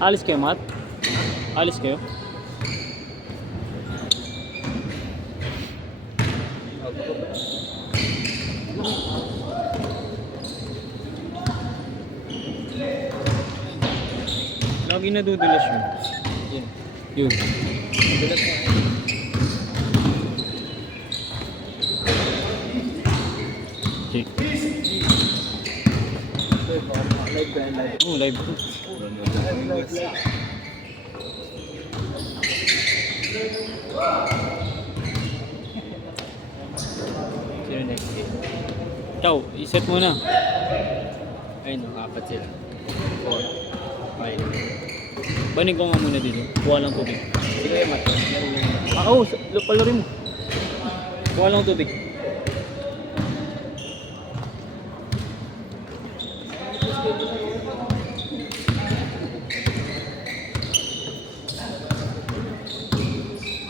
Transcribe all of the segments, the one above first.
Alis kayo, Matt? Alis kayo? Lagi nadudulas yun. Yun. Yun. Madulas nga. Okay. Live ba yan? Live. Oh, live to. Sino next game? Ikaw, iset mo na. Ayun, apat sila. 4. 5. Banig ko nga muna dito. Kuha lang tubig. Sige, Mat. Oo, palarin mo. Kuha lang tubig.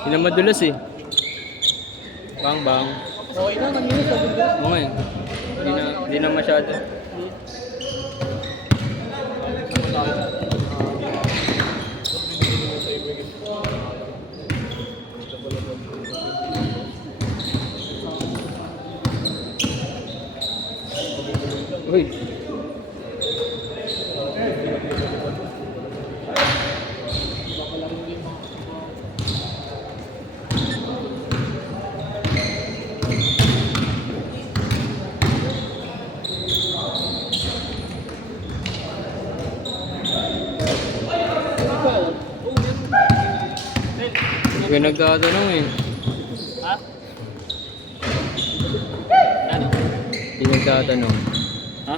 Hindi na madulas eh. Bang bang. Okay na, kanina sabi ko. Oo eh. Hindi na masyado. Uy. Huwag nagtatanong eh. Ha? Ano? Hindi nagtatanong. Ha?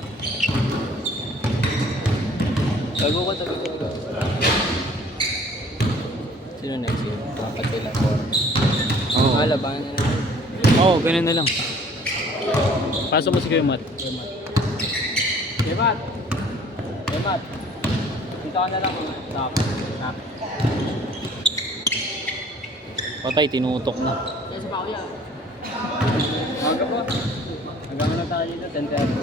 Bago ko sabi ko. Sino next year? Apat sila. 4. Oo. Labanan na lang. Oo, ganun na lang. Pasok mo si Kuya Matt. Mat. Mat. Dito ka na lang mga. Nak. Patay, tinutok na. Yes, pa kuya. Maga po. Hanggang na tayo dito, 10:30.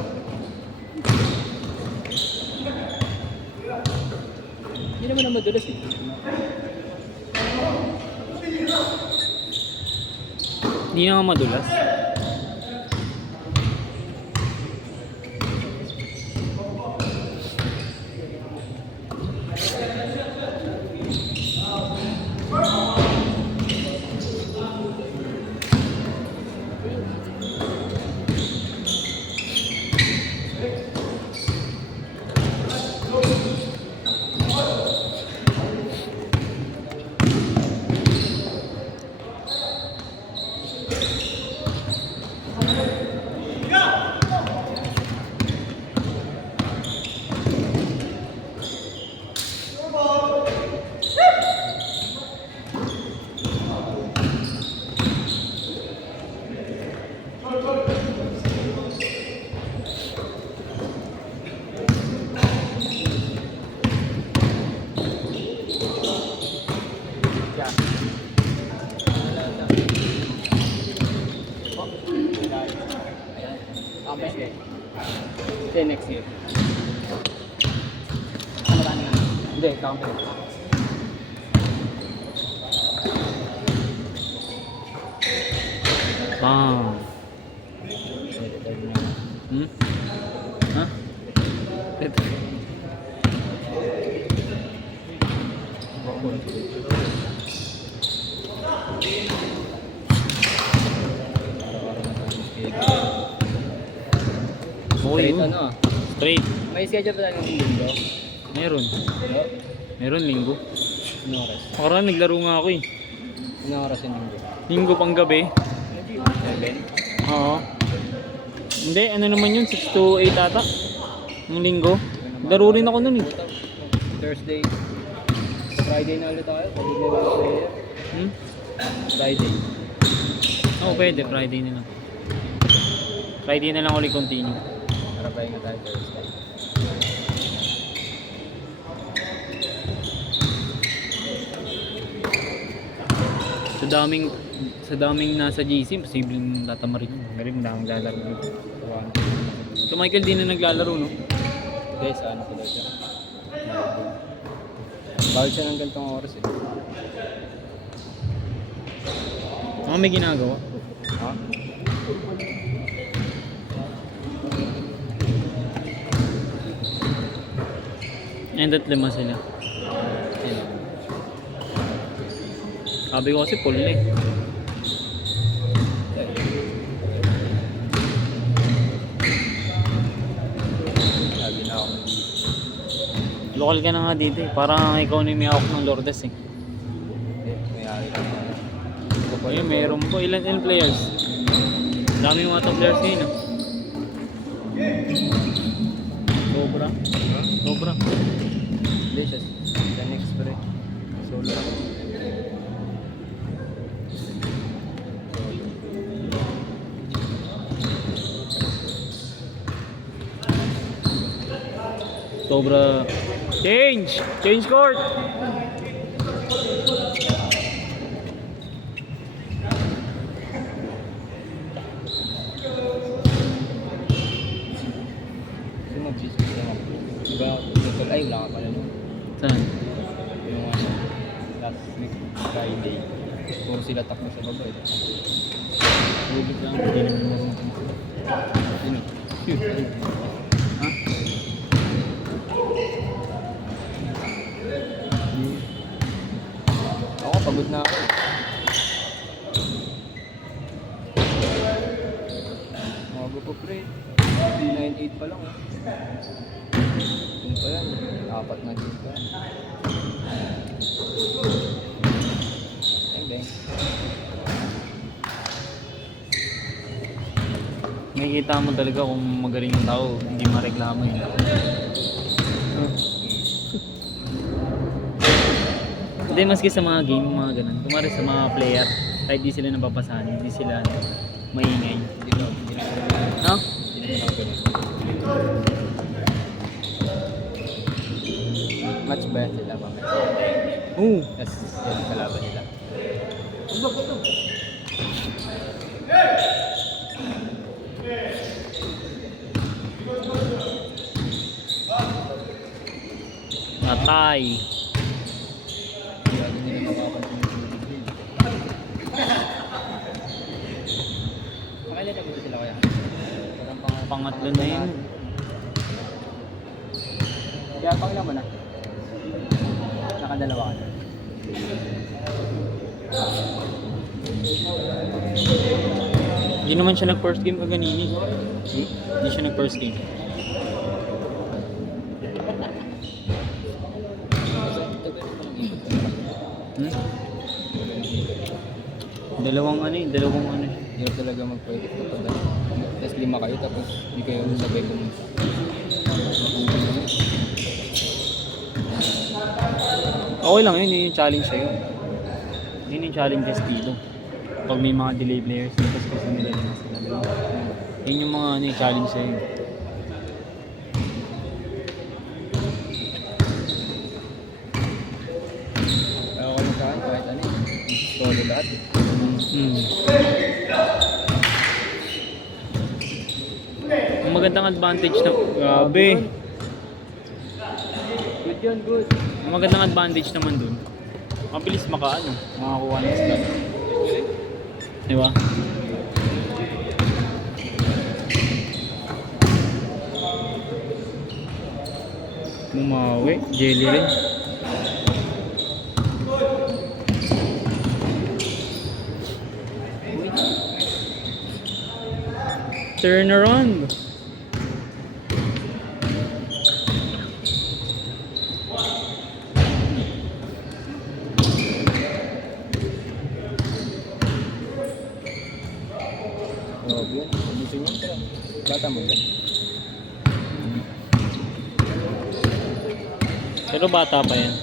Hindi naman na madulas eh. Hindi na nga madulas. Okay, next year. Ano ba na? Hindi, company. Bang. Hmm? Ha? Ito. Straight yun. ano? Straight. May schedule pa tayo ng linggo. Meron. Ano? Meron linggo. Ano oras? Nakaraan naglaro nga ako eh. Ano oras yung linggo? Linggo pang gabi. 7? Oo. Hindi, ano naman yun? 6 to 8 ata. Yung linggo. Laro rin ako nun eh. Thursday. Friday na ulit tayo. Pag hindi wala player. Hmm? Friday. Oo, pwede. Friday na lang. Friday na lang ulit continue. Para ba nga tayo Thursday? Sa daming nasa GC, posibleng tatamarin yun. Galing, daming lalaro dito. So Michael, di na naglalaro, no? Okay, sa ano ko daw siya? Bawal siya ng ganitong oras eh. Mga may ginagawa. Ha? And at 5 sila. Ayun. Sabi ko kasi full eh. Sabi na ako. Local ka na nga dito eh. Parang ikaw na yung may hawak ng Lourdes eh. May ari ka na. Ayun, meron po. Ilan players? Dami yung mga top players ngayon ah. Sobra. Sobra. Hindi siya. Sa next pre. Solo lang. Sobra. Change! Change court! Kasi mag-business lang ako. Diba, total ay wala ka pala nun. Saan? Yung last week, Friday. Puro sila takbo sa baba eh. Lugit lang. Hindi naman naman. Sino? Ha? Ako, pagod na ako. Mago pa pre. 398 pa lang eh. Yun pa yan. 4 na din pa. Bang bang. Makikita mo talaga kung magaling yung tao. Hindi mareklamo yun. Hindi, maski sa mga game, mga ganun. Kumari sa mga player, kahit di sila napapasahan, hindi sila maingay. Hindi na ako. No? Hindi na ako. Match ba yan sila ba? Oo. Yes, yan kalaban nila. Natay. Hindi natin nila makapansin yung tubig. Makailan na dito sila kaya? Parang Pangatlo na yun. Kaya pang naman na. Nakadalawa ka na. Hindi naman siya nag-first game kaganini. Hindi siya nag-first game. Hmm? Dalawang ano. Hindi talaga magpwede kapag tapos 5 kayo tapos hindi kayo sabay pumunta. Okay lang yun yung challenge sa'yo. Yun yung challenges dito. Pag may mga delay players, tapos kasi nila din sila. Yun yung mga challenge sa'yo. Ako kami sa akin kahit ano eh. Solo lahat eh. Ang magandang advantage na... Grabe! Good yun, good. Ang magandang advantage naman dun, mabilis makakuha ng slot. Di ba? Bumawi, jelly rin. Turn around. Grabe yun. Gusto nyo sila. Bata mo ba? Pero bata pa yan.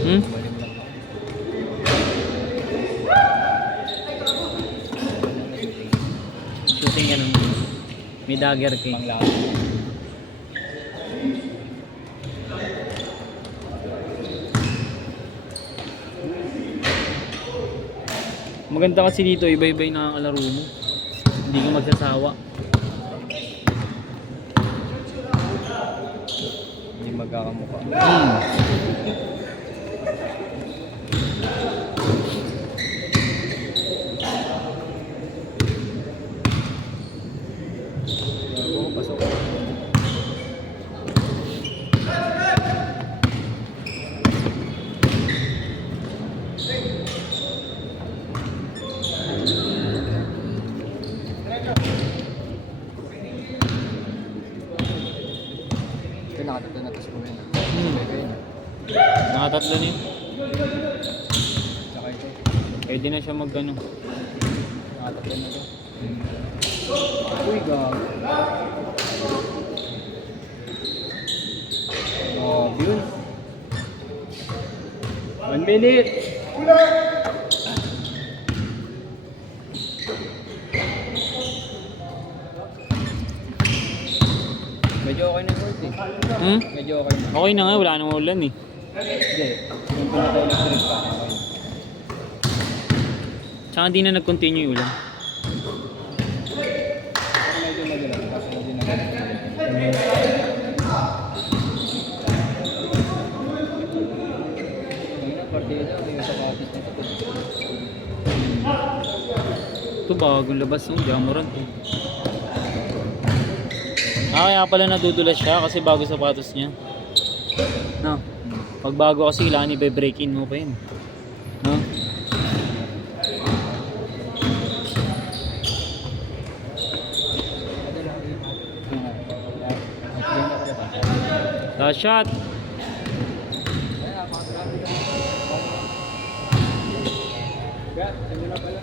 Hmm? Shooting ka naman. May dagger ka eh. Panglaban. Maganda kasi dito, iba-iba yung nakakalaro mo. Hindi ka magsasawa. magkakamukha. Gago ko, pasok. Ito nakatatlo na to sa kumena. Nakatatlo na yun. Tsaka ito. Pwede na siya mag-ano. Nakatatlo na to. Uy, gago. Oh, yun. 1 minute. Medyo okay na yun eh. Medyo okay na. Okay na nga, wala nang ulan eh. Hindi. Kung pinatay electric pa, okay. Tsaka hindi na nag-continue yung ulan. Ako medyo madalang. Kasi hindi na ganun. Ngayon na, partida. Ngayon sa kapit nito. Ito bagong labas yung Jamoran to. Kaya pala nadudulas siya kasi bago sapatos niya. No. Pag bago kasi kailangan i-break in mo pa yun. No? Last shot. Kaya, sa'yo na pala.